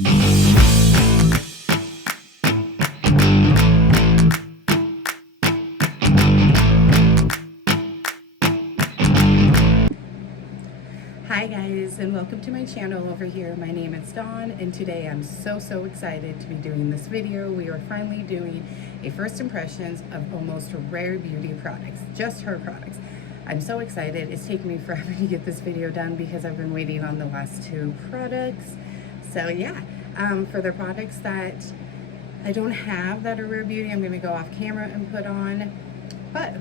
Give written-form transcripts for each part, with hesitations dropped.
Hi guys, and welcome to my channel over here. My name is Dawn, and today I'm so excited to be doing this video. We are finally doing a first impressions of almost rare beauty products, just her products. I'm so excited. It's taken me forever to get this video done because I've been waiting on the last two products. So yeah, for the products that I don't have that are rare beauty, I'm going to go off camera and put on, but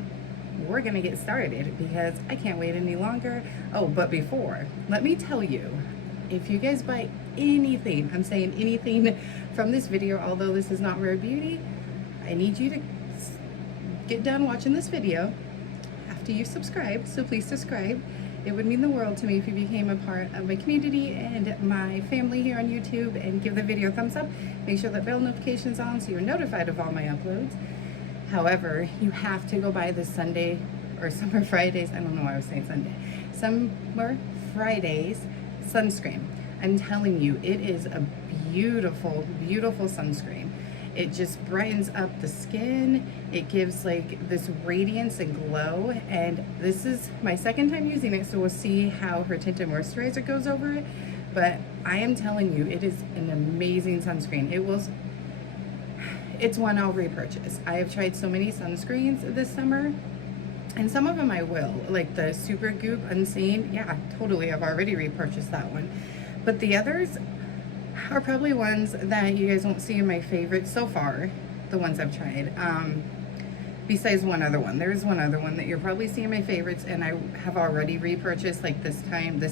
we're gonna get started because I can't wait any longer. Oh, but before, let me tell you, if you guys buy anything, I'm saying anything from this video, although this is not rare beauty, I need you to get done watching this video after you subscribe. So please subscribe. It would mean the world to me if you became a part of my community and my family here on YouTube, and give the video a thumbs up. Make sure that bell notification's on so you're notified of all my uploads. However, you have to go buy this Sunday or Summer Fridays, I don't know why I was saying Sunday, Summer Fridays sunscreen. I'm telling you, it is a beautiful sunscreen. It just brightens up the skin. It gives like this radiance and glow, and this is my second time using it, so we'll see how her Tinted Moisturizer goes over it. But I am telling you, it is an amazing sunscreen. It's one I'll repurchase. I have tried so many sunscreens this summer, and some of them I will, like the Super Goop Unseen. Yeah, totally, I've already repurchased that one. But the others are probably ones that you guys won't see in my favorites so far, the ones I've tried. Besides one other one. There's one other one that you're probably seeing my favorites, and I have already repurchased. Like this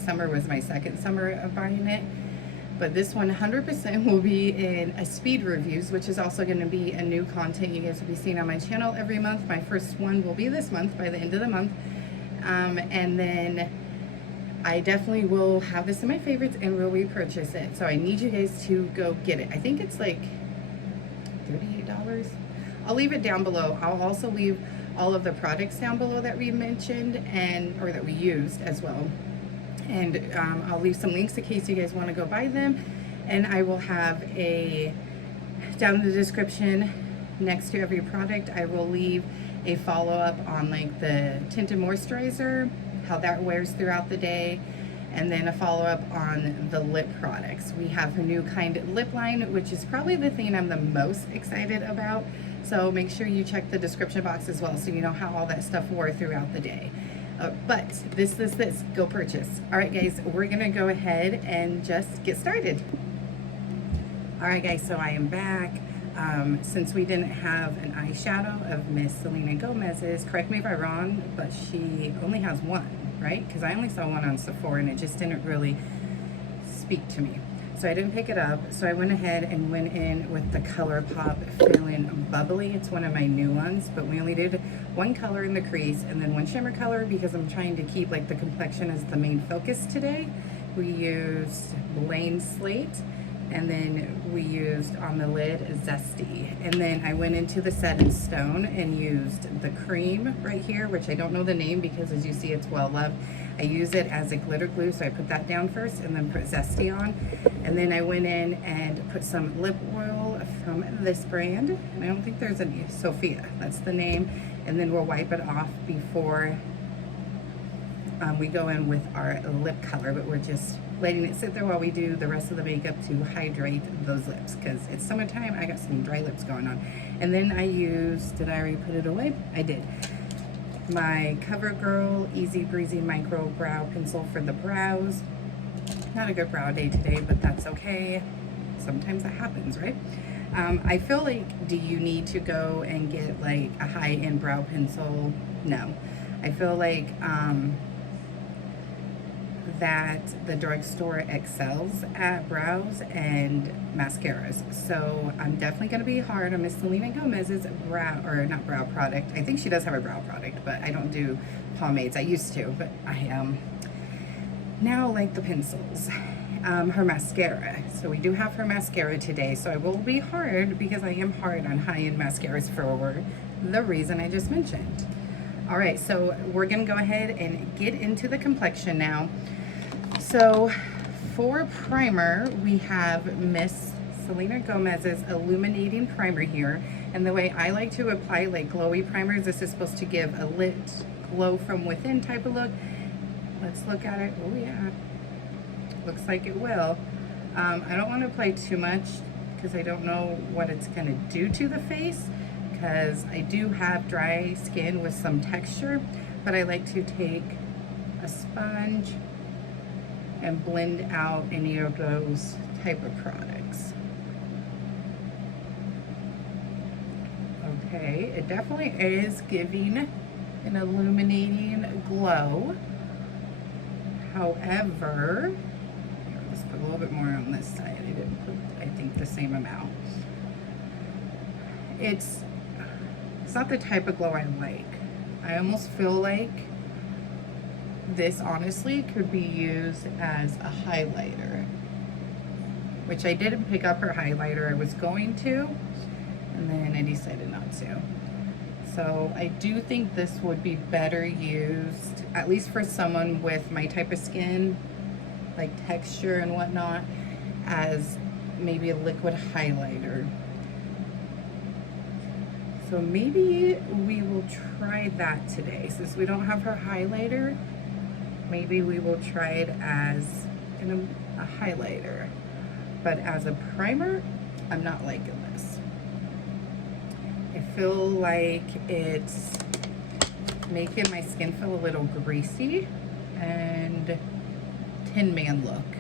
summer was my second summer of buying it. But this one 100% will be in a speed reviews, which is also going to be a new content you guys will be seeing on my channel every month. My first one will be this month, by the end of the month. And then I definitely will have this in my favorites and will repurchase it. So I need you guys to go get it. I think it's like $38. I'll leave it down below. I'll also leave all of the products down below that we mentioned or that we used as well. And I'll leave some links in case you guys want to go buy them, and I will have down in the description next to every product I will leave a follow-up on like the Tinted Moisturizer, how that wears throughout the day, and then a follow-up on the lip products. We have her new kind lip line, which is probably the thing I'm the most excited about, so make sure you check the description box as well so you know how all that stuff wore throughout the day. But this, go purchase. All right, guys, we're gonna go ahead and just get started. All right, guys, so I am back. Since we didn't have an eyeshadow of Miss Selena Gomez's, correct me if I'm wrong, but she only has one, right? Because I only saw one on Sephora and it just didn't really speak to me. So I didn't pick it up, so I went ahead and went in with the ColourPop Feeling Bubbly. It's one of my new ones, but we only did one color in the crease and then one shimmer color because I'm trying to keep like the complexion as the main focus today. We used Blaine Slate, and then we used on the lid Zesty. And then I went into the Set in Stone and used the cream right here, which I don't know the name because as you see it's well loved. I use it as a glitter glue, so I put that down first and then put Zesty on. And then I went in and put some lip oil from this brand. And I don't think there's any, Sophia, that's the name. And then we'll wipe it off before we go in with our lip color, but we're just letting it sit there while we do the rest of the makeup to hydrate those lips because it's summertime. I got some dry lips going on. And then I used, did I already put it away? I did. My CoverGirl Easy Breezy Micro Brow Pencil for the brows. Not a good brow day today, but that's okay. Sometimes that happens, right? I feel like, do you need to go and get like a high-end brow pencil? No. I feel like that the drugstore excels at brows and mascaras. So I'm definitely going to be hard on Miss Selena Gomez's brow, or not brow product. I think she does have a brow product, but I don't do pomades. I used to, but I now like the pencils. Her mascara. So we do have her mascara today. So I will be hard because I am hard on high-end mascaras for the reason I just mentioned. All right, so we're gonna go ahead and get into the complexion now. So for primer, we have Miss Selena Gomez's Illuminating Primer here. And the way I like to apply like glowy primers, this is supposed to give a lit glow from within type of look. Let's look at it. Oh yeah, looks like it will. I don't want to apply too much because I don't know what it's going to do to the face, because I do have dry skin with some texture, but I like to take a sponge and blend out any of those type of products. Okay, it definitely is giving an illuminating glow. However, here, let's put a little bit more on this side. I didn't put, I think, the same amount. It's not the type of glow I like. I almost feel like this honestly could be used as a highlighter, which I didn't pick up her highlighter. I was going to, and then I decided not to. So I do think this would be better used, at least for someone with my type of skin, like texture and whatnot, as maybe a liquid highlighter. So maybe we will try that today. Since we don't have her highlighter, maybe we will try it as a highlighter. But as a primer, I'm not liking this. I feel like it's making my skin feel a little greasy and Tin Man look,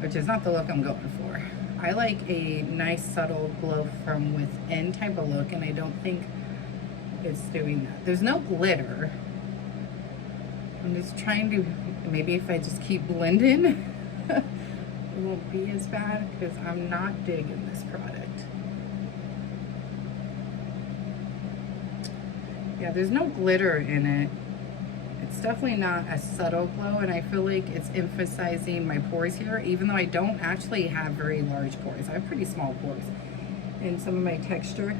which is not the look I'm going for. I like a nice subtle glow from within type of look, and I don't think it's doing that. There's no glitter. I'm just trying to, maybe if I just keep blending, it won't be as bad, because I'm not digging this product. Yeah, there's no glitter in it. It's definitely not a subtle glow, and I feel like it's emphasizing my pores here, even though I don't actually have very large pores. I have pretty small pores. And some of my texture,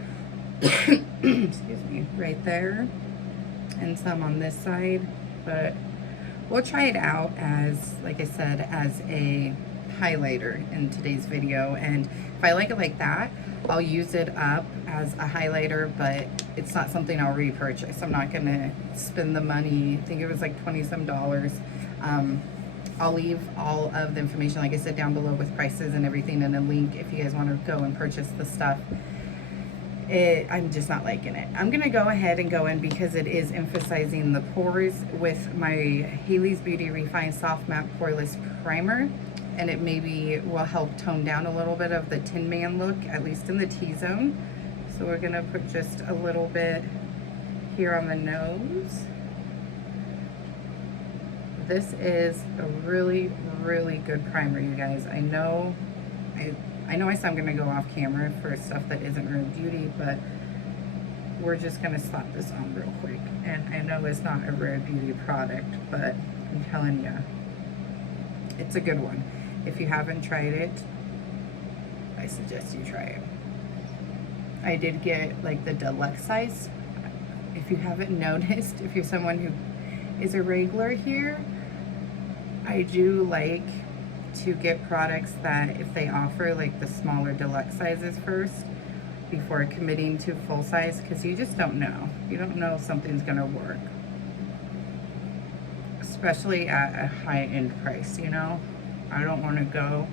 excuse me, right there, and some on this side. But we'll try it out as, like I said, as a highlighter in today's video. And if I like it like that, I'll use it up as a highlighter, but it's not something I'll repurchase. I'm not gonna spend the money. I think it was like $20-some. I'll leave all of the information, like I said, down below with prices and everything, and a link if you guys want to go and purchase the stuff. I'm just not liking it. I'm gonna go ahead and go in because it is emphasizing the pores with my Haley's Beauty Refine Soft Matte Poreless Primer, and it maybe will help tone down a little bit of the Tin Man look, at least in the T-zone. So we're gonna put just a little bit here on the nose. This is a really, really good primer, you guys. I know I said I'm gonna go off camera for stuff that isn't real beauty, but we're just gonna slap this on real quick. And I know it's not a rare beauty product, but I'm telling you, it's a good one. If you haven't tried it, I suggest you try it. I did get like the deluxe size. If you haven't noticed, if you're someone who is a regular here, I do like to get products that if they offer like the smaller deluxe sizes first before committing to full size, because you just don't know. You don't know if something's gonna work, especially at a high-end price, you know? I don't want to go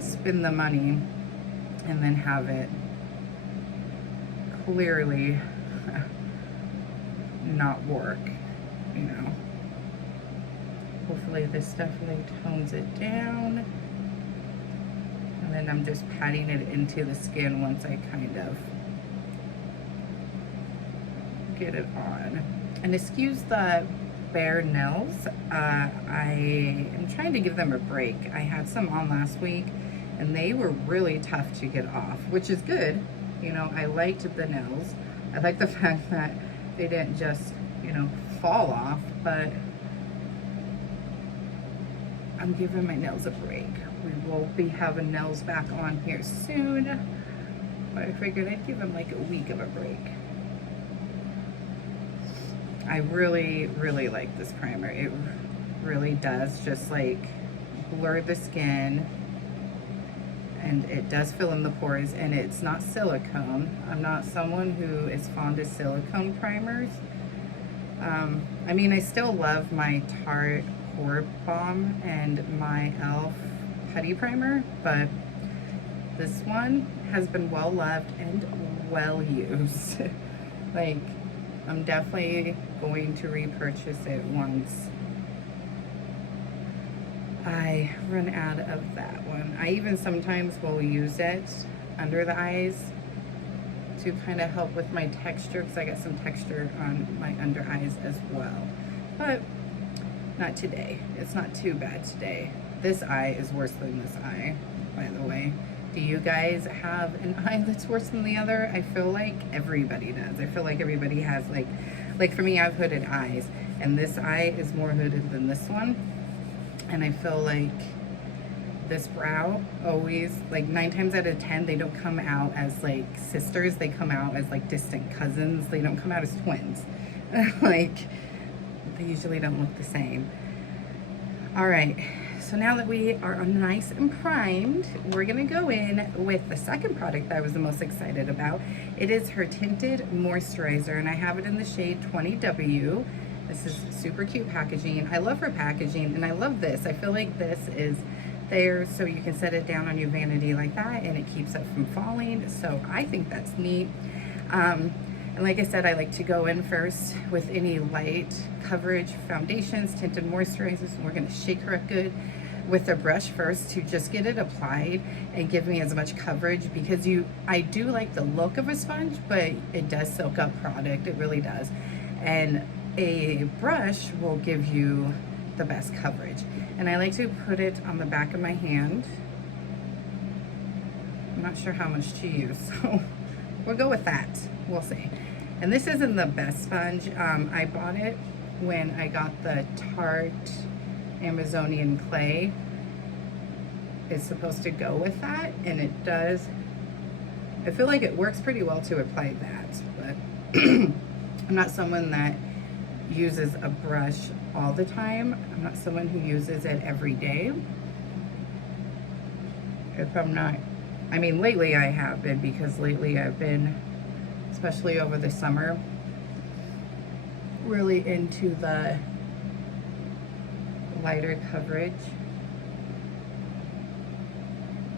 spend the money and then have it clearly not work, you know. Hopefully this definitely tones it down, and then I'm just patting it into the skin once I kind of get it on. And excuse the bare nails, I am trying to give them a break. I had some on last week and they were really tough to get off, which is good. You know, I liked the nails. I like the fact that they didn't just, you know, fall off, but I'm giving my nails a break. We will be having nails back on here soon, but I figured I'd give them like a week of a break. I really, really like this primer. It really does just like blur the skin, and it does fill in the pores, and it's not silicone. I'm not someone who is fond of silicone primers. I mean, I still love my Tarte Pore Balm and my e.l.f. Putty Primer, but this one has been well loved and well used. Like, I'm definitely going to repurchase it once I run out of that one. I even sometimes will use it under the eyes to kind of help with my texture, because I got some texture on my under eyes as well. But not today. It's not too bad today. This eye is worse than this eye, by the way. Do you guys have an eye that's worse than the other? I feel like everybody does. I feel like everybody has like for me, I have hooded eyes, and this eye is more hooded than this one. And I feel like this brow always, like 9 times out of 10, they don't come out as like sisters. They come out as like distant cousins. They don't come out as twins. Like, they usually don't look the same. All right, so now that we are nice and primed, we're gonna go in with the second product that I was the most excited about. It is her Tinted Moisturizer, and I have it in the shade 20W. This is super cute packaging. I love her packaging, and I love this. I feel like this is there so you can set it down on your vanity like that, and it keeps it from falling. So I think that's neat. And like I said, I like to go in first with any light coverage foundations, tinted moisturizers, and we're gonna shake her up good with a brush first to just get it applied and give me as much coverage, because I do like the look of a sponge, but it does soak up product, it really does. And a brush will give you the best coverage. And I like to put it on the back of my hand. I'm not sure how much to use, so we'll go with that. We'll see. And this isn't the best sponge. I bought it when I got the Tarte Amazonian clay. It's supposed to go with that, and it does. I feel like it works pretty well to apply that, but I'm not someone that uses a brush all the time. I'm not someone who uses it every day. If I'm not, I mean, lately I have been, because lately I've been, especially over the summer, really into the lighter coverage.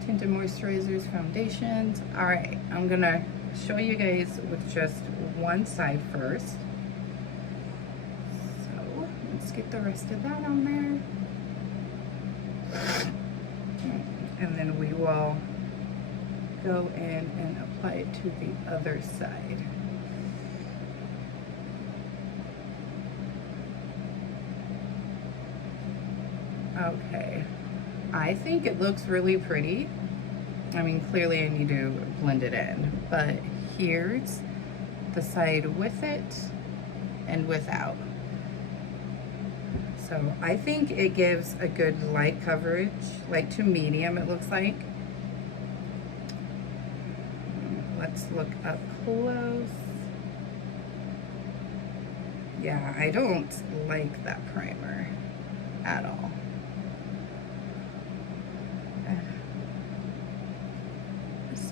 Tinted moisturizers, foundations. All right, I'm gonna show you guys with just one side first. So let's get the rest of that on there. And then we will go in and apply it to the other side. Okay, I think it looks really pretty. I mean, clearly I need to blend it in, but here's the side with it and without. So I think it gives a good light coverage, light to medium it looks like. Let's look up close. Yeah, I don't like that primer at all.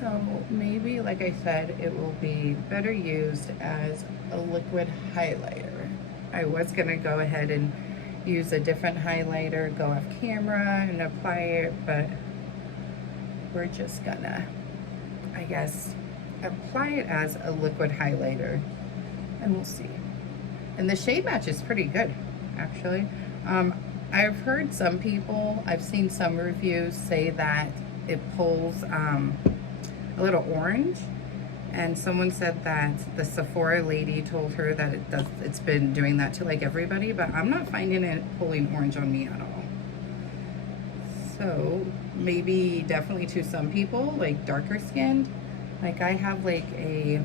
So maybe, like I said, it will be better used as a liquid highlighter. I was gonna go ahead and use a different highlighter, go off camera and apply it, but we're just gonna, I guess, apply it as a liquid highlighter, and we'll see. And the shade match is pretty good, actually. I've heard some people, I've seen some reviews say that it pulls a little orange, and someone said that the Sephora lady told her that it's been doing that to like everybody, but I'm not finding it pulling orange on me at all. So maybe definitely to some people, like darker skinned. Like I have like a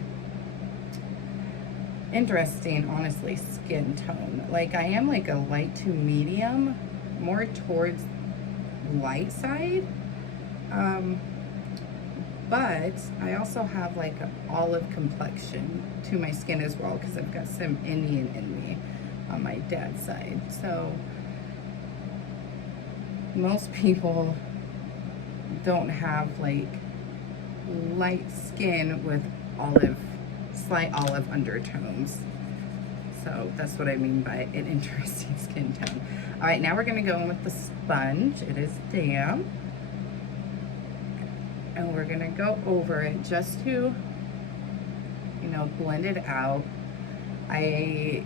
interesting, honestly, skin tone. Like I am like a light to medium, more towards light side. But I also have like an olive complexion to my skin as well, because I've got some Indian in me on my dad's side. So most people don't have like light skin with slight olive undertones. So that's what I mean by an interesting skin tone. All right, now we're gonna go in with the sponge. It is damp. And we're gonna go over it just to, you know, blend it out. I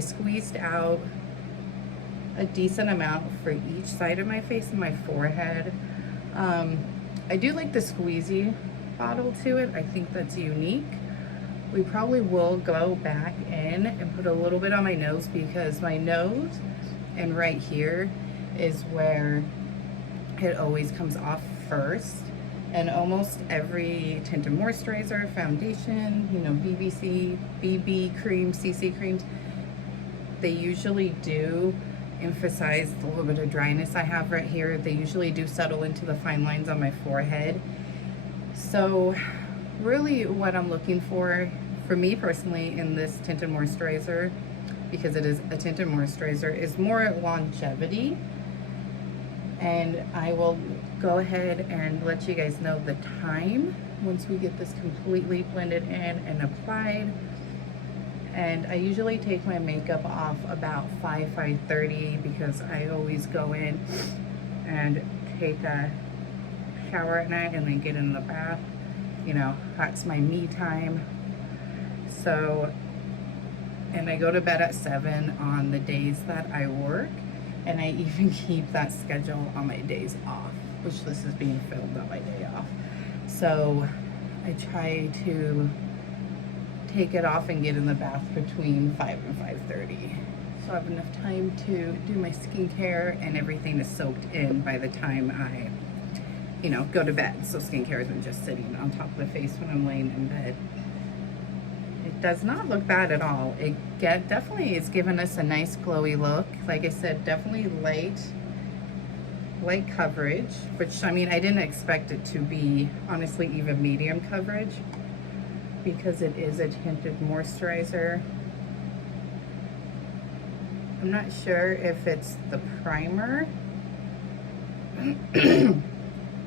squeezed out a decent amount for each side of my face and my forehead. I do like the squeezy bottle to it. I think that's unique. We probably will go back in and put a little bit on my nose, because my nose and right here is where it always comes off first. And almost every tinted moisturizer, foundation, you know, BB cream, CC creams, they usually do emphasize the little bit of dryness I have right here. They usually do settle into the fine lines on my forehead. So really what I'm looking for me personally in this tinted moisturizer, because it is a tinted moisturizer, is more longevity. And I will go ahead and let you guys know the time once we get this completely blended in and applied. And I usually take my makeup off about 5:30, because I always go in and take a shower at night and then get in the bath. You know, that's my me time. So, and I go to bed at 7 on the days that I work. And I even keep that schedule on my days off, which this is being filmed on my day off. So I try to take it off and get in the bath between 5 and 5:30. So I have enough time to do my skincare, and everything is soaked in by the time I, you know, go to bed. So skincare isn't just sitting on top of the face when I'm laying in bed. It does not look bad at all. It definitely is giving us a nice glowy look. Like I said, definitely light coverage, which, I mean, I didn't expect it to be, honestly, even medium coverage, because it is a tinted moisturizer. I'm not sure if it's the primer,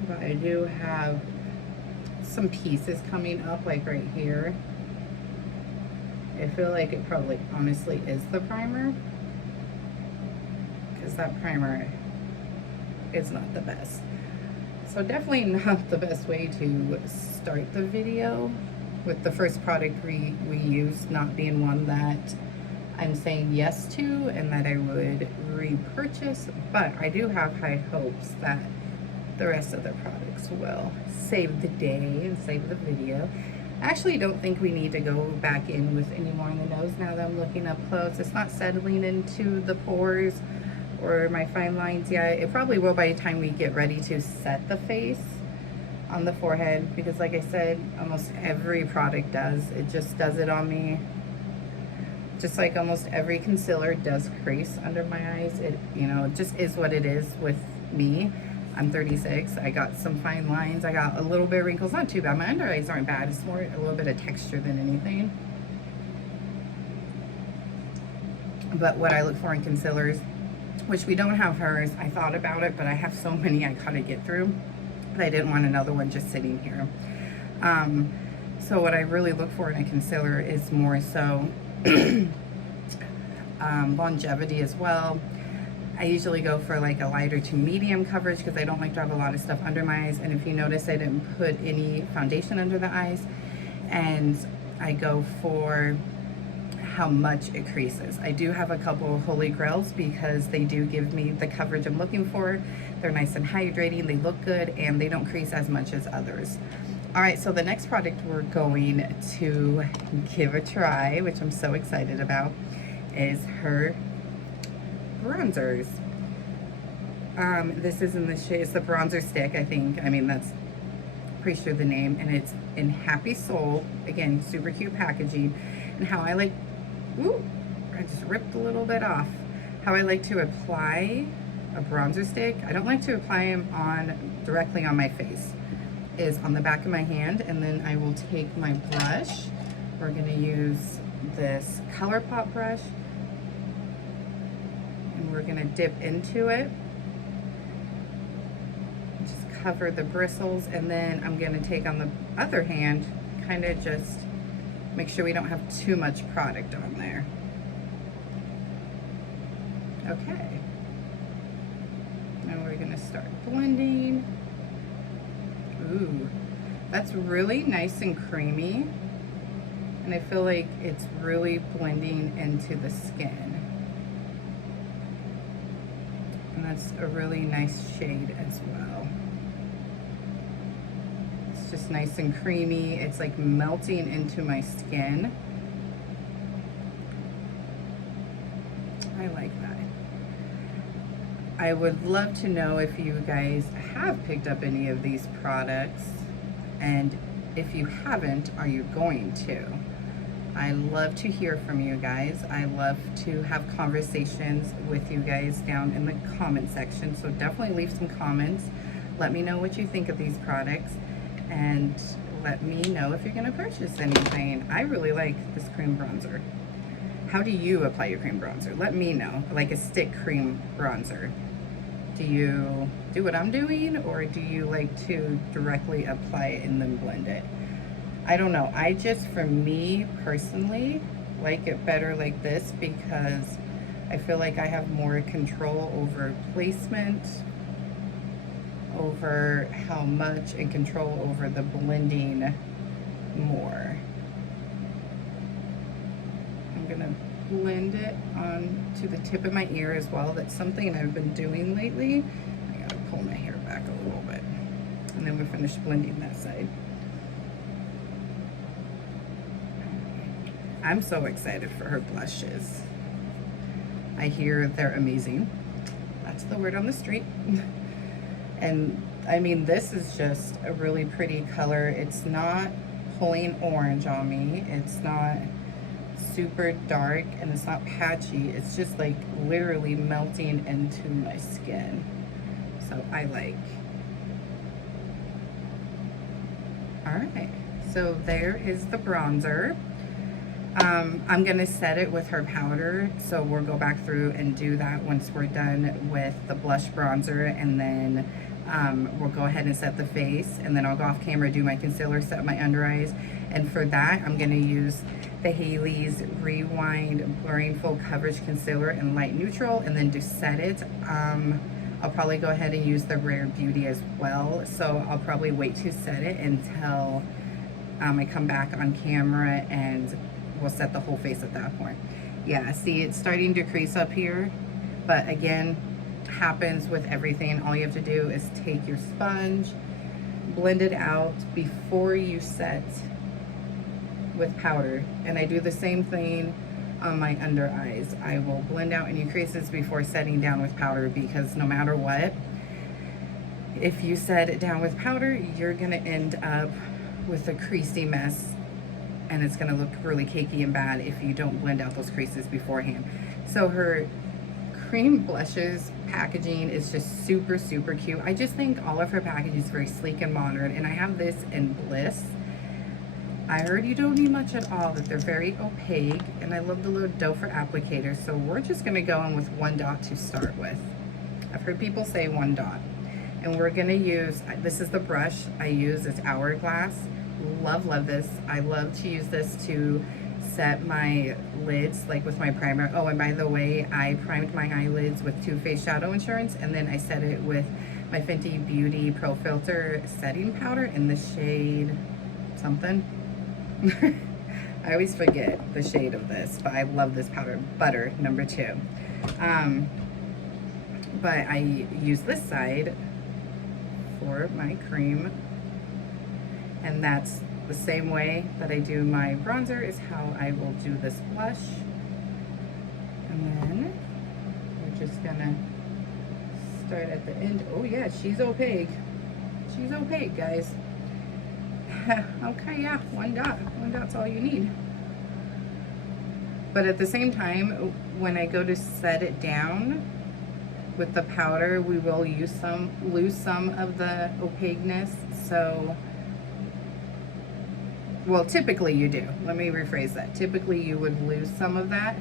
but I do have some pieces coming up, like right here. I feel like it probably honestly is the primer, because that primer is not the best. So definitely not the best way to start the video, with the first product we used not being one that I'm saying yes to and that I would repurchase. But I do have high hopes that the rest of the products will save the day and save the video. I actually don't think we need to go back in with any more on the nose now that I'm looking up close. It's not settling into the pores or my fine lines yet. It probably will by the time we get ready to set the face on the forehead, because like I said, almost every product does. It just does it on me. Just like almost every concealer does crease under my eyes. It, you know, it just is what it is with me. I'm 36. I got some fine lines. I got a little bit of wrinkles. Not too bad. My under eyes aren't bad. It's more a little bit of texture than anything. But what I look for in concealers, which we don't have hers, I thought about it, but I have so many I gotta get through. But I didn't want another one just sitting here. So what I really look for in a concealer is more so longevity as well. I usually go for like a lighter to medium coverage, because I don't like to have a lot of stuff under my eyes. And if you notice, I didn't put any foundation under the eyes. And I go for how much it creases. I do have a couple of holy grails, because they do give me the coverage I'm looking for. They're nice and hydrating, they look good, and they don't crease as much as others. All right, so the next product we're going to give a try, which I'm so excited about, is her bronzers. This is in the shade, it's the bronzer stick, I think. I mean, that's pretty sure the name, and it's in Happy Soul. Again, super cute packaging. And how I like, ooh, I just ripped a little bit off. How I like to apply a bronzer stick, I don't like to apply them directly on my face, is on the back of my hand, and then I will take my brush. We're gonna use this ColourPop brush, and we're gonna dip into it cover the bristles, and then I'm going to take on the other hand, kind of just make sure we don't have too much product on there. Okay. Now we're going to start blending. Ooh, that's really nice and creamy. And I feel like it's really blending into the skin. And that's a really nice shade as well. It's just nice and creamy. It's like melting into my skin. I like that. I would love to know if you guys have picked up any of these products, and if you haven't, are you going to? I love to hear from you guys. I love to have conversations with you guys down in the comment section. So definitely leave some comments. Let me know what you think of these products, and let me know if you're gonna purchase anything. I really like this cream bronzer. How do you apply your cream bronzer? Let me know, like a stick cream bronzer. Do you do what I'm doing, or do you like to directly apply it and then blend it? I don't know. I just, for me personally, like it better like this because I feel like I have more control over placement, over how much, and control over the blending more. I'm gonna blend it on to the tip of my ear as well. That's something I've been doing lately. I gotta pull my hair back a little bit. And then we're finished blending that side. I'm so excited for her blushes. I hear they're amazing. That's the word on the street. And I mean, this is just a really pretty color. It's not pulling orange on me. It's not super dark, and it's not patchy. It's just like literally melting into my skin. So I like. All right, so there is the bronzer. I'm gonna set it with her powder, so we'll go back through and do that once we're done with the blush bronzer, and then we'll go ahead and set the face, and then I'll go off camera, do my concealer, set my under eyes, and for that I'm gonna use the Haley's Rewind Blurring Full Coverage Concealer in Light Neutral, and then to set it, I'll probably go ahead and use the Rare Beauty as well, so I'll probably wait to set it until I come back on camera, and we'll set the whole face at that point. Yeah, see, it's starting to crease up here, but again, happens with everything. All you have to do is take your sponge, blend it out before you set with powder. And I do the same thing on my under eyes. I will blend out any creases before setting down with powder, because no matter what, if you set it down with powder, you're gonna end up with a creasy mess, and it's gonna look really cakey and bad if you don't blend out those creases beforehand. So her cream blushes packaging is just super, super cute. I just think all of her packaging is very sleek and modern, and I have this in Bliss. I heard you don't need much at all, that they're very opaque, and I love the little doe for applicator, so we're just gonna go in with 1 dot to start with. I've heard people say 1 dot. And we're gonna use, this is the brush I use, it's Hourglass. Love, love this. I love to use this to set my lids, like with my primer. Oh, and by the way, I primed my eyelids with Too Faced Shadow Insurance, and then I set it with my Fenty Beauty Pro Filter setting powder in the shade something. I always forget the shade of this, but I love this powder, Butter number 2. But I use this side for my cream, and that's the same way that I do my bronzer is how I will do this blush. And then we're just gonna start at the end. Oh yeah, she's opaque. She's opaque, guys. Okay, yeah, 1 dot. 1 dot's all you need. But at the same time, when I go to set it down with the powder, we will lose some of the opaqueness. So, well, typically you do. Let me rephrase that. Typically you would lose some of that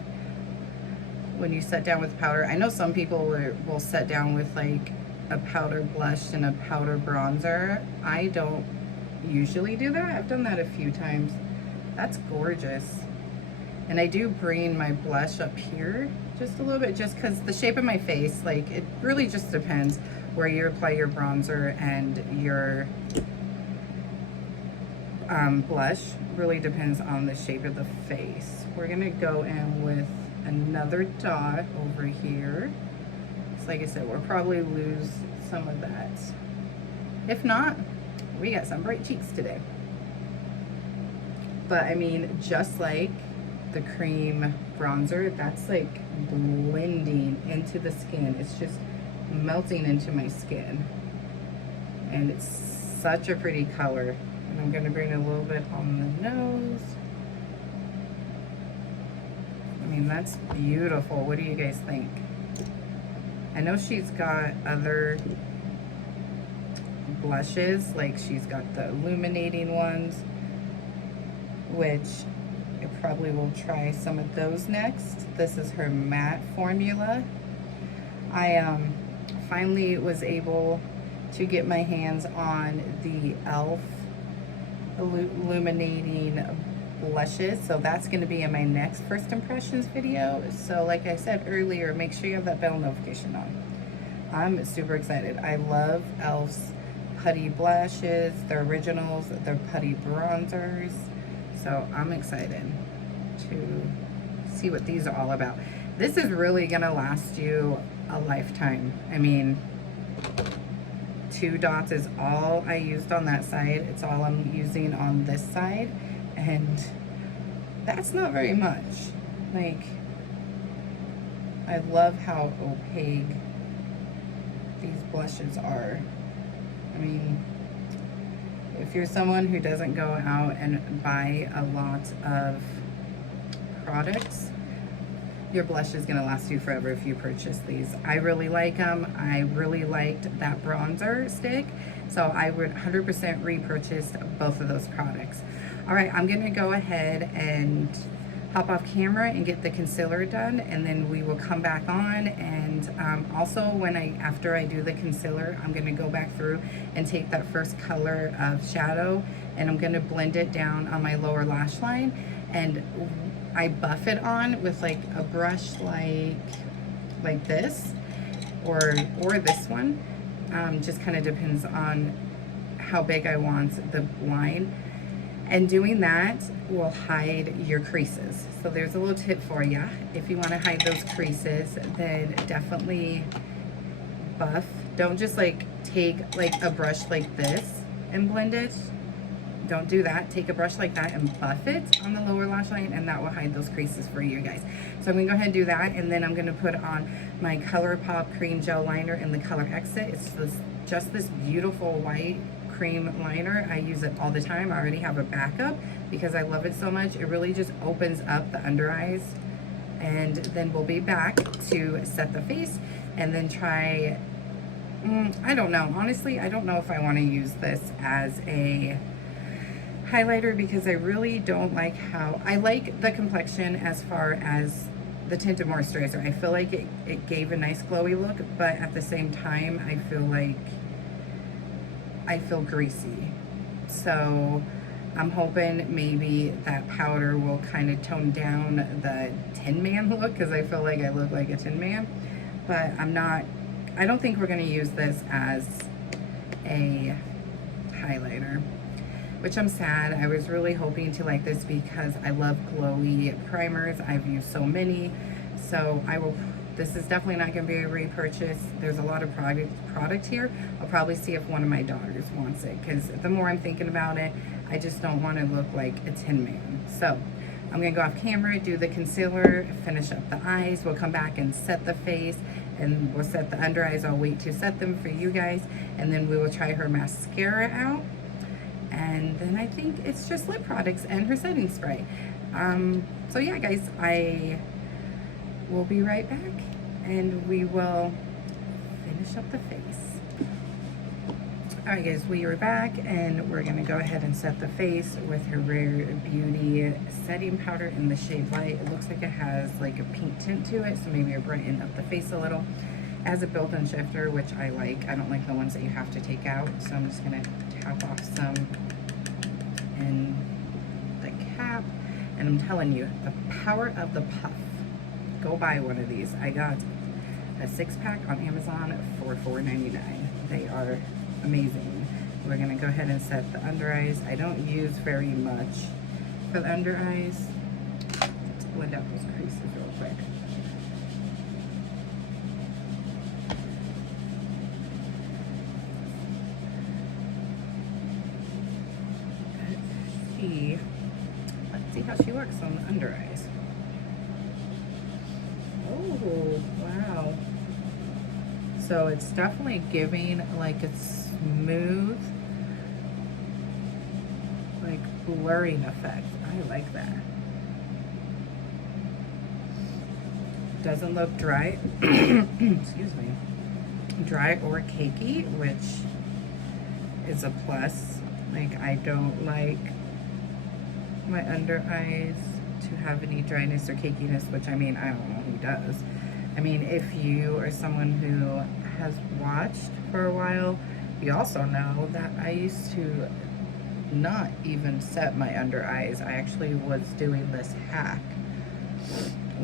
when you set down with powder. I know some people will set down with like a powder blush and a powder bronzer. I don't usually do that. I've done that a few times. That's gorgeous. And I do bring my blush up here just a little bit, just because the shape of my face, like, it really just depends where you apply your bronzer and your blush. Really depends on the shape of the face. We're gonna go in with another dot over here. So like I said, we'll probably lose some of that. If not, we got some bright cheeks today. But I mean, just like the cream bronzer, that's like blending into the skin. It's just melting into my skin. And it's such a pretty color. And I'm gonna bring a little bit on the nose. I mean, that's beautiful. What do you guys think? I know she's got other blushes, like she's got the illuminating ones, which I probably will try some of those next. This is her matte formula. I finally was able to get my hands on the e.l.f. Illuminating Blushes, so that's going to be in my next first impressions video. So like I said earlier, make sure you have that bell notification on. I'm super excited. I love e.l.f.'s Putty Blushes, their originals, their Putty Bronzers. So I'm excited to see what these are all about. This is really gonna last you a lifetime. I mean, 2 dots is all I used on that side. It's all I'm using on this side. And that's not very much. Like, I love how opaque these blushes are. I mean, if you're someone who doesn't go out and buy a lot of products, your blush is going to last you forever if you purchase these. I really like them. I really liked that bronzer stick, so I would 100% repurchase both of those products. All right, I'm going to go ahead and hop off camera and get the concealer done, and then we will come back on. And also, after I do the concealer, I'm going to go back through and take that first color of shadow, and I'm going to blend it down on my lower lash line, and I buff it on with like a brush like this or this one. Just kind of depends on how big I want the line. And doing that will hide your creases. So there's a little tip for you. If you want to hide those creases, then definitely buff. Don't just like take like a brush like this and blend it. Don't do that. Take a brush like that and buff it on the lower lash line, and that will hide those creases for you guys. So I'm gonna go ahead and do that, and then I'm gonna put on my ColourPop Cream Gel Liner in the color Exit. It's just this beautiful white cream liner. I use it all the time. I already have a backup because I love it so much. It really just opens up the under eyes. And then we'll be back to set the face and then try, I don't know. Honestly, I don't know if I want to use this as a highlighter because I really don't like how, I like the Complexion as far as the Tinted Moisturizer. I feel like it gave a nice glowy look, but at the same time, I feel greasy. So I'm hoping maybe that powder will kind of tone down the Tin Man look, because I feel like I look like a Tin Man. But I don't think we're going to use this as a highlighter, which I'm sad. I was really hoping to like this because I love glowy primers. I've used so many. So this is definitely not going to be a repurchase. There's a lot of product here. I'll probably see if one of my daughters wants it, because the more I'm thinking about it, I just don't want to look like a Tin Man. So I'm going to go off camera, do the concealer, finish up the eyes. We'll come back and set the face, and we'll set the under eyes. I'll wait to set them for you guys, and then we will try her mascara out. And then I think it's just lip products and her setting spray. So yeah, guys, I will be right back, and we will finish up the face. Alright guys, we are back, and we're going to go ahead and set the face with her Rare Beauty setting powder in the shade Light. It looks like it has like a pink tint to it, so maybe I'll brighten up the face a little. as a built-in shifter, which I like. I don't like the ones that you have to take out, so I'm just gonna tap off some in the cap. And I'm telling you, the power of the puff. Go buy one of these. I got a 6-pack on Amazon for $4.99. They are amazing. We're gonna go ahead and set the under eyes. I don't use very much for the under eyes. Let's blend out those creases real quick. Let's see how she works on the under eyes. Oh, wow. So it's definitely giving like a smooth, like blurring effect. I like that. Doesn't look dry, excuse me, dry or cakey, which is a plus. Like, I don't like my under eyes to have any dryness or cakiness, which, I mean, I don't know who does. I mean, if you are someone who has watched for a while, you also know that I used to not even set my under eyes. I actually was doing this hack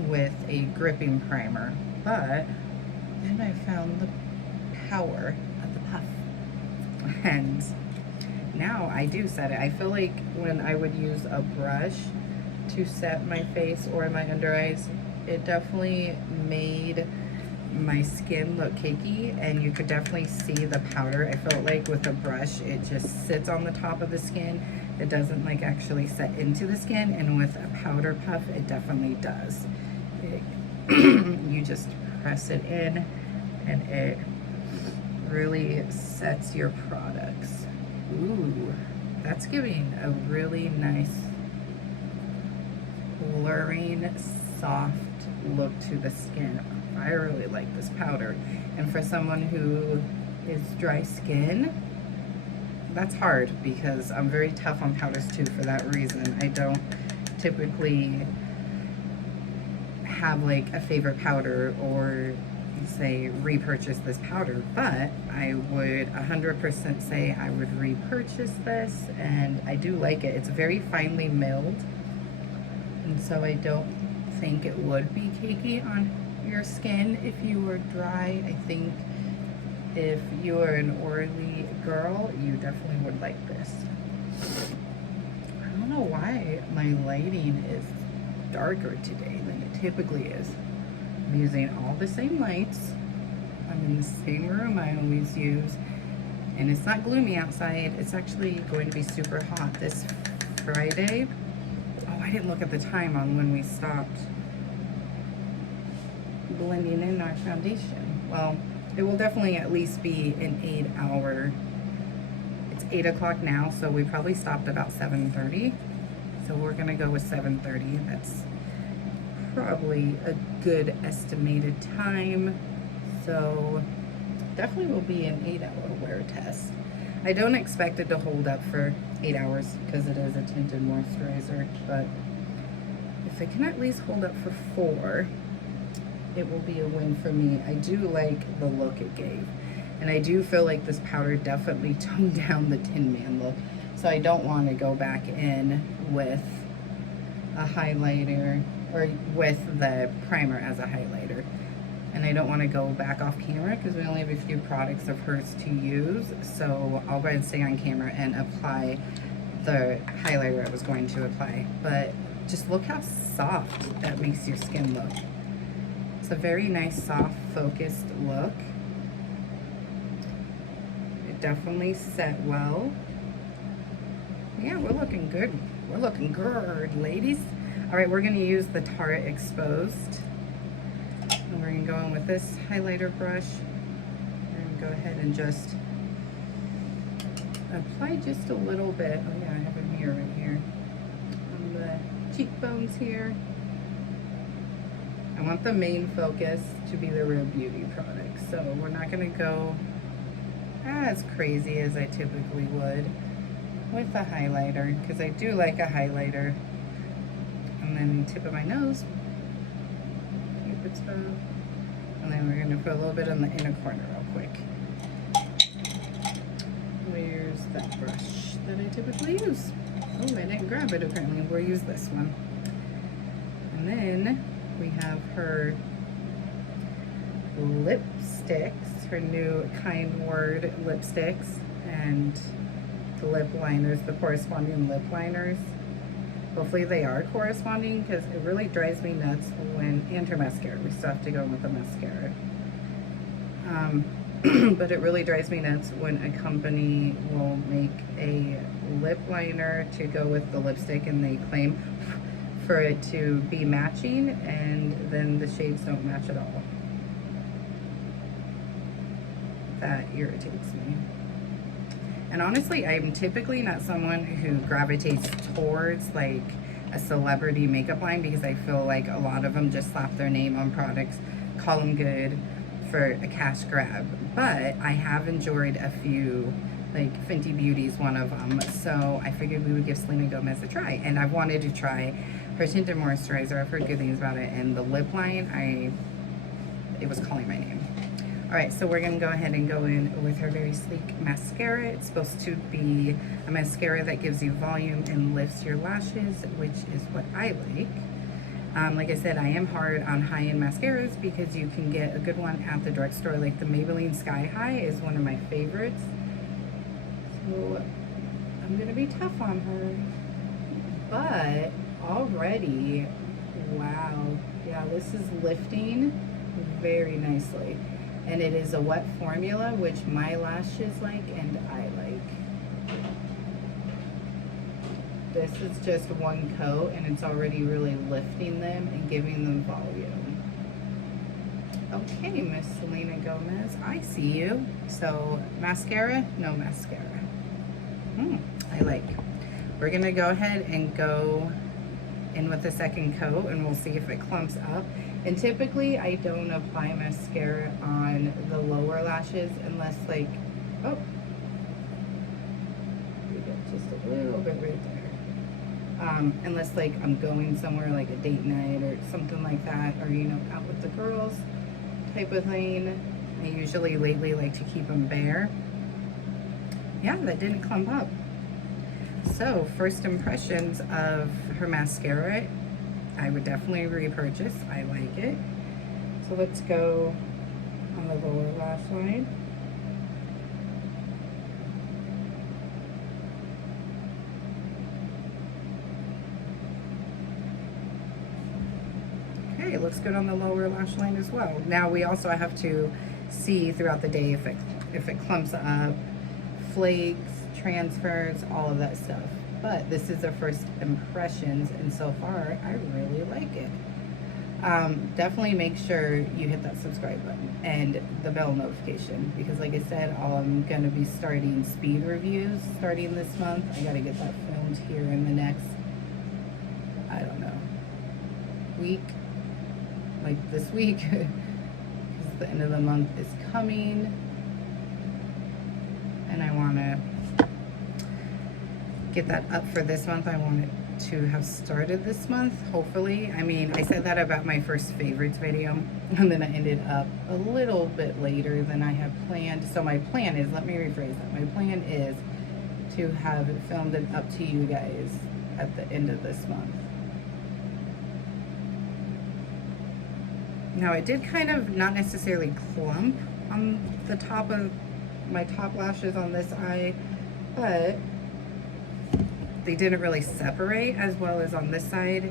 with a gripping primer, but then I found the power of the puff, and now I do set it. I feel like when I would use a brush to set my face or my under eyes, it definitely made my skin look cakey, and you could definitely see the powder. I felt like with a brush, it just sits on the top of the skin. It doesn't like actually set into the skin, and with a powder puff, it definitely does. You just press it in, and it really sets your products. Ooh, that's giving a really nice blurring, soft look to the skin. I really like this powder. And for someone who is dry skin, that's hard because I'm very tough on powders too for that reason. I don't typically have like a favorite powder or say repurchase this powder, but I would 100% say I would repurchase this, and I do like it. It's very finely milled, and so I don't think it would be cakey on your skin if you were dry. I think if you are an oily girl, you definitely would like this. I don't know why my lighting is darker today than it typically is. I'm using all the same lights. I'm in the same room I always use, and it's not gloomy outside. It's actually going to be super hot this Friday. Oh, I didn't look at the time on when we stopped blending in our foundation. Well, it will definitely at least be an 8-hour. It's 8 o'clock now, so we probably stopped about 7:30. So we're gonna go with 7:30. That's probably a good estimated time. So definitely will be an 8-hour wear test. I don't expect it to hold up for 8 hours because it is a tinted moisturizer, but if it can at least hold up for 4, it will be a win for me. I do like the look it gave, and I do feel like this powder definitely toned down the Tin Man look, so I don't want to go back in with a highlighter or with the primer as a highlighter, and I don't want to go back off camera because we only have a few products of hers to use, so I'll go ahead and stay on camera and apply the highlighter I was going to apply. But just look how soft that makes your skin look. It's a very nice, soft, focused look. It definitely set well. Yeah, we're looking good. We're looking good, ladies. All right, we're gonna use the Tarte Exposed. And we're gonna go in with this highlighter brush. And go ahead and just apply just a little bit. Oh yeah, I have a mirror right here. On the cheekbones here. I want the main focus to be the Real Beauty product, so we're not going to go as crazy as I typically would with the highlighter, because I do like a highlighter. And then tip of my nose, Cupid's bow. And then we're gonna put a little bit on the inner corner real quick. Where's that brush that I typically use? Oh, I didn't grab it apparently. We'll use this one. And then we have her lipsticks, her new Kind Word lipsticks, and the lip liners, the corresponding lip liners. Hopefully they are corresponding, because it really drives me nuts when, and her mascara, we still have to go with the mascara. But it really drives me nuts when a company will make a lip liner to go with the lipstick and they claim for it to be matching, and then the shades don't match at all. That irritates me. And honestly, I'm typically not someone who gravitates towards like a celebrity makeup line, because I feel like a lot of them just slap their name on products, call them good for a cash grab. But I have enjoyed a few, like Fenty Beauty's one of them. So I figured we would give Selena Gomez a try. And I've wanted to try her Tinted Moisturizer. I've heard good things about it. And the lip line, it was calling my name. All right, so we're gonna go ahead and go in with her very sleek mascara. It's supposed to be a mascara that gives you volume and lifts your lashes, which is what I like. Like I said, I am hard on high-end mascaras because you can get a good one at the drugstore. Like the Maybelline Sky High is one of my favorites. So I'm gonna be tough on her. But already, wow, yeah, this is lifting very nicely. And it is a wet formula, which my lashes like and I like. This is just one coat and it's already really lifting them and giving them volume. Okay, Miss Selena Gomez, I see you. So mascara, no mascara. I like. We're gonna go ahead and go in with the second coat and we'll see if it clumps up. And typically I don't apply mascara on the lower lashes unless like, oh, we get just a little bit right there. Unless like I'm going somewhere like a date night or something like that, or you know, out with the girls type of thing. I usually lately like to keep them bare. Yeah, that didn't clump up. So first impressions of her mascara, I would definitely repurchase. I like it. So let's go on the lower lash line. Okay, it looks good on the lower lash line as well. Now we also have to see throughout the day if it clumps up, flakes, transfers, all of that stuff. But this is our first impressions, and so far I really like it. Definitely make sure you hit that subscribe button and the bell notification, because like I said, I'm gonna be starting speed reviews starting this month. I gotta get that filmed here in the next, I don't know, week, like this week, because the end of the month is coming and I wanna get that up for this month. I want it to have started this month, hopefully. I mean, I said that about my first favorites video, and then I ended up a little bit later than I had planned. So my plan is, let me rephrase that. My plan is to have it filmed and up to you guys at the end of this month. Now, it did kind of not necessarily clump on the top of my top lashes on this eye, but they didn't really separate as well as on this side.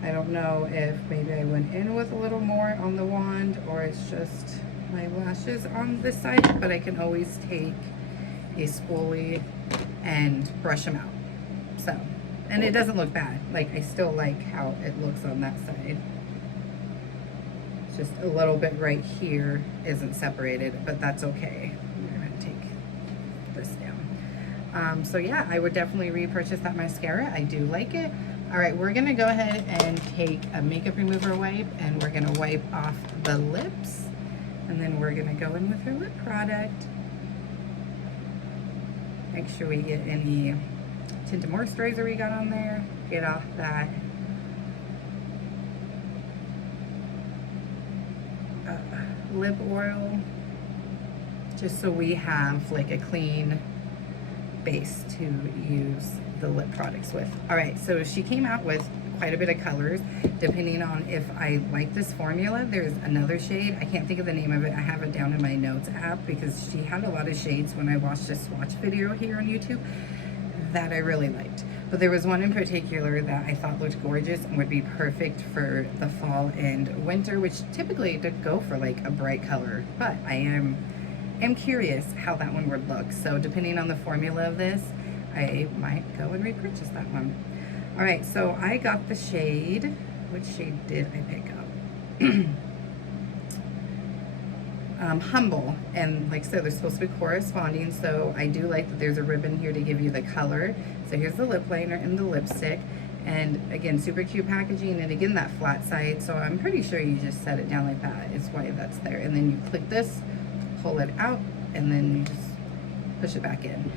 I don't know if maybe I went in with a little more on the wand, or it's just my lashes on this side, but I can always take a spoolie and brush them out. So, and it doesn't look bad. Like, I still like how it looks on that side. It's just a little bit right here isn't separated, but that's okay. I'm gonna take this down. So yeah, I would definitely repurchase that mascara. I do like it. All right, we're gonna go ahead and take a makeup remover wipe and we're gonna wipe off the lips, and then we're gonna go in with her lip product. Make sure we get any Tinted Moisturizer we got on there. Get off that lip oil, just so we have like a clean base to use the lip products with. All right, so she came out with quite a bit of colors depending on if I like this formula. There's another shade, I can't think of the name of it, I have it down in my notes app because she had a lot of shades when I watched a swatch video here on YouTube that I really liked, but there was one in particular that I thought looked gorgeous and would be perfect for the fall and winter, which typically did go for like a bright color, but I am curious how that one would look. So depending on the formula of this, I might go and repurchase that one. All right, so I got the shade. Which shade did I pick up? Humble, and like I said, they're supposed to be corresponding, so I do like that there's a ribbon here to give you the color. So here's the lip liner and the lipstick, and again, super cute packaging, and again, that flat side, so I'm pretty sure you just set it down like that is why that's there, and then you click this, pull it out, and then you just push it back in.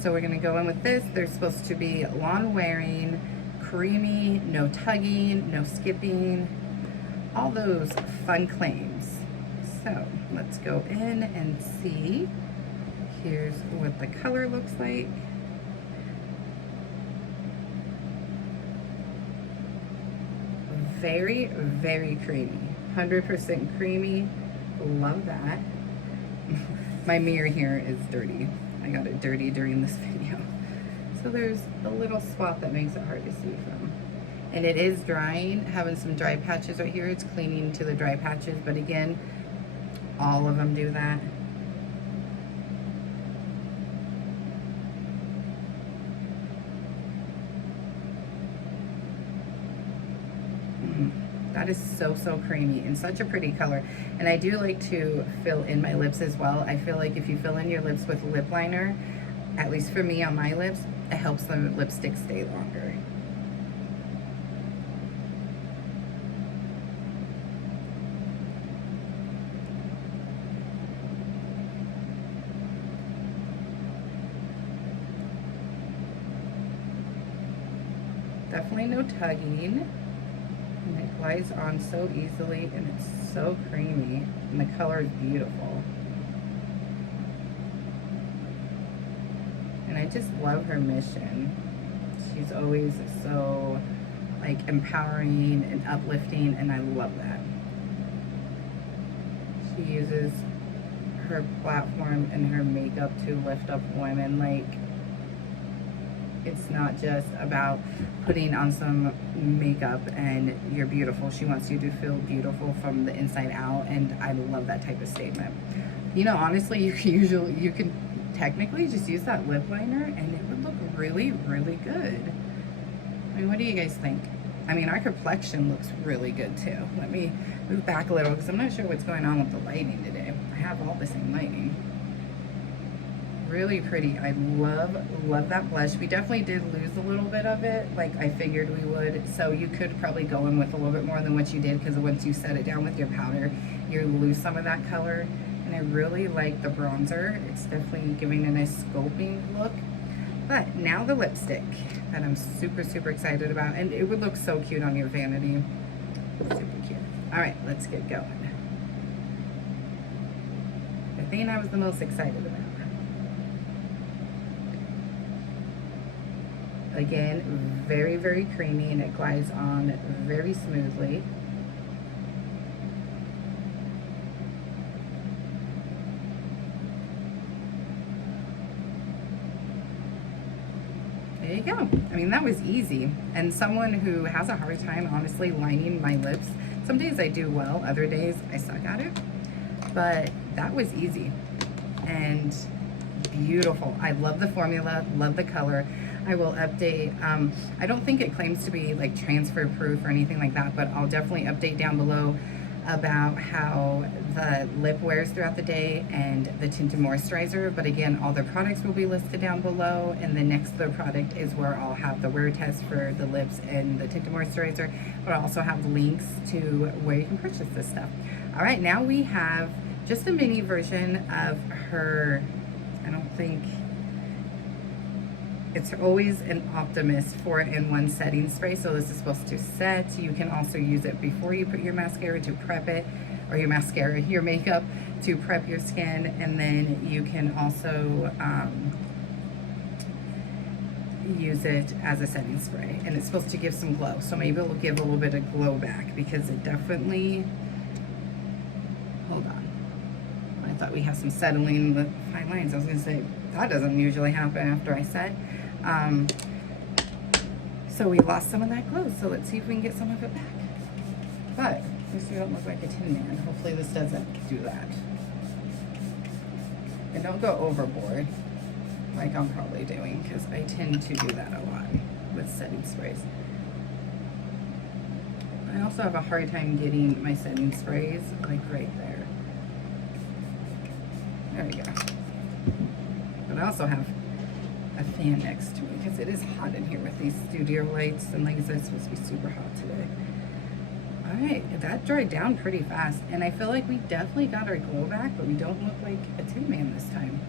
So we're gonna go in with this. They're supposed to be lawn wearing, creamy, no tugging, no skipping, all those fun claims. So let's go in and see. Here's what the color looks like. Very, very creamy. 100% creamy. Love that. My mirror here is dirty. I got it dirty during this video. So there's a little spot that makes it hard to see from. And it is drying, having some dry patches right here. It's cleaning to the dry patches, but again, all of them do that. That is so, so creamy and such a pretty color. And I do like to fill in my lips as well. I feel like if you fill in your lips with lip liner, at least for me on my lips, it helps the lipstick stay longer. Definitely no tugging. And it glides on so easily, and it's so creamy, and the color is beautiful. And I just love her mission. She's always so like empowering and uplifting, and I love that. She uses her platform and her makeup to lift up women. Like, it's not just about putting on some makeup and you're beautiful. She wants you to feel beautiful from the inside out, and I love that type of statement. You know, honestly, you can technically just use that lip liner and it would look really, really good. I mean, what do you guys think? I mean, our complexion looks really good too. Let me move back a little because I'm not sure what's going on with the lighting today. I have all the same lighting. Really pretty. I love that blush. We definitely did lose a little bit of it, like I figured we would, so you could probably go in with a little bit more than what you did, because once you set it down with your powder, you lose some of that color. And I really like the bronzer. It's definitely giving a nice sculpting look. But now the lipstick that I'm super, super excited about, and it would look so cute on your vanity. Super cute. All right, let's get going. The thing I was the most excited about. Again, very, very creamy, and it glides on very smoothly. There you go. I mean, that was easy. And someone who has a hard time, honestly, lining my lips, some days I do well, other days I suck at it. But that was easy and beautiful. I love the formula, love the color. I will update. I don't think it claims to be like transfer proof or anything like that, but I'll definitely update down below about how the lip wears throughout the day and the Tinted Moisturizer. But again, all their products will be listed down below, and the next their product is where I'll have the wear test for the lips and the Tinted Moisturizer, but I'll also have links to where you can purchase this stuff. All right, now we have just a mini version of her, I don't think, it's always an Optimist 4-in-1 setting spray. So this is supposed to set. You can also use it before you put your mascara to prep it. or your mascara, your makeup to prep your skin, and then you can also use it as a setting spray, and it's supposed to give some glow. So maybe it'll give a little bit of glow back, because it definitely, hold on, I thought we have some settling in the fine lines. I was gonna say, that doesn't usually happen after I set. So we lost some of that glow, so let's see if we can get some of it back. But at least we don't look like a tin man. Hopefully this doesn't do that. And don't go overboard like I'm probably doing, because I tend to do that a lot with setting sprays. I also have a hard time getting my setting sprays like right there. There we go. But I also have a fan next to me because it is hot in here with these studio lights, and like I said, it's supposed to be super hot today. Alright, that dried down pretty fast, and I feel like we definitely got our glow back, but we don't look like a tin man this time.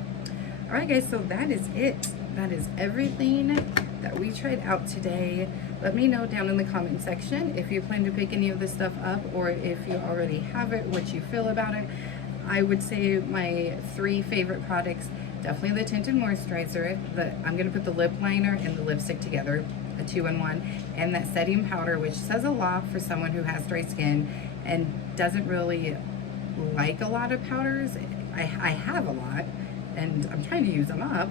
Alright guys, so that is it. That is everything that we tried out today. Let me know down in the comment section if you plan to pick any of this stuff up, or if you already have it, what you feel about it. I would say my 3 favorite products, definitely the Tinted Moisturizer. I'm going to put the lip liner and the lipstick together, a 2-in-1, and that setting powder, which says a lot for someone who has dry skin and doesn't really like a lot of powders. I have a lot, and I'm trying to use them up.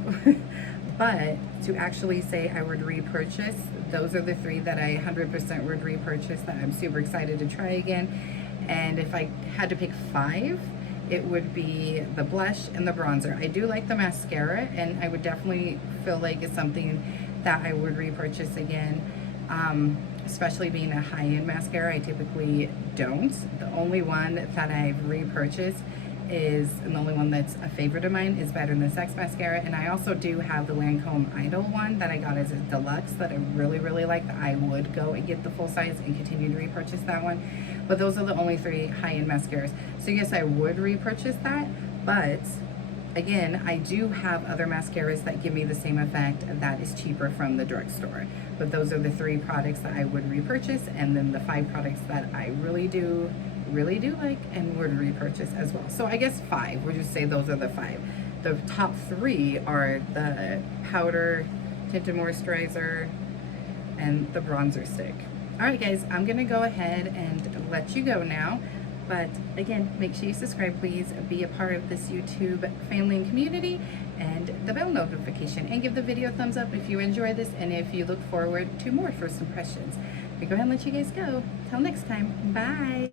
But to actually say I would repurchase, those are the 3 that I 100% would repurchase, that I'm super excited to try again. And if I had to pick 5, it would be the blush and the bronzer. I do like the mascara, and I would definitely feel like it's something that I would repurchase again. Especially being a high-end mascara, I typically don't. The only one that I've repurchased is, and the only one that's a favorite of mine, is Better Than Sex mascara. And I also do have the Lancome Idol one that I got as a deluxe that I really, really like. I would go and get the full size and continue to repurchase that one. But those are the only 3 high-end mascaras. So yes, I would repurchase that, but again, I do have other mascaras that give me the same effect that is cheaper from the drugstore. But those are the 3 products that I would repurchase, and then the 5 products that I really do like and would repurchase as well. So I guess 5, we'll just say those are the 5. The top 3 are the powder, Tinted Moisturizer, and the bronzer stick. Alright guys, I'm gonna go ahead and let you go now. But again, make sure you subscribe, please. Be a part of this YouTube family and community, and the bell notification, and give the video a thumbs up if you enjoy this and if you look forward to more first impressions. We go ahead and let you guys go. Till next time, bye.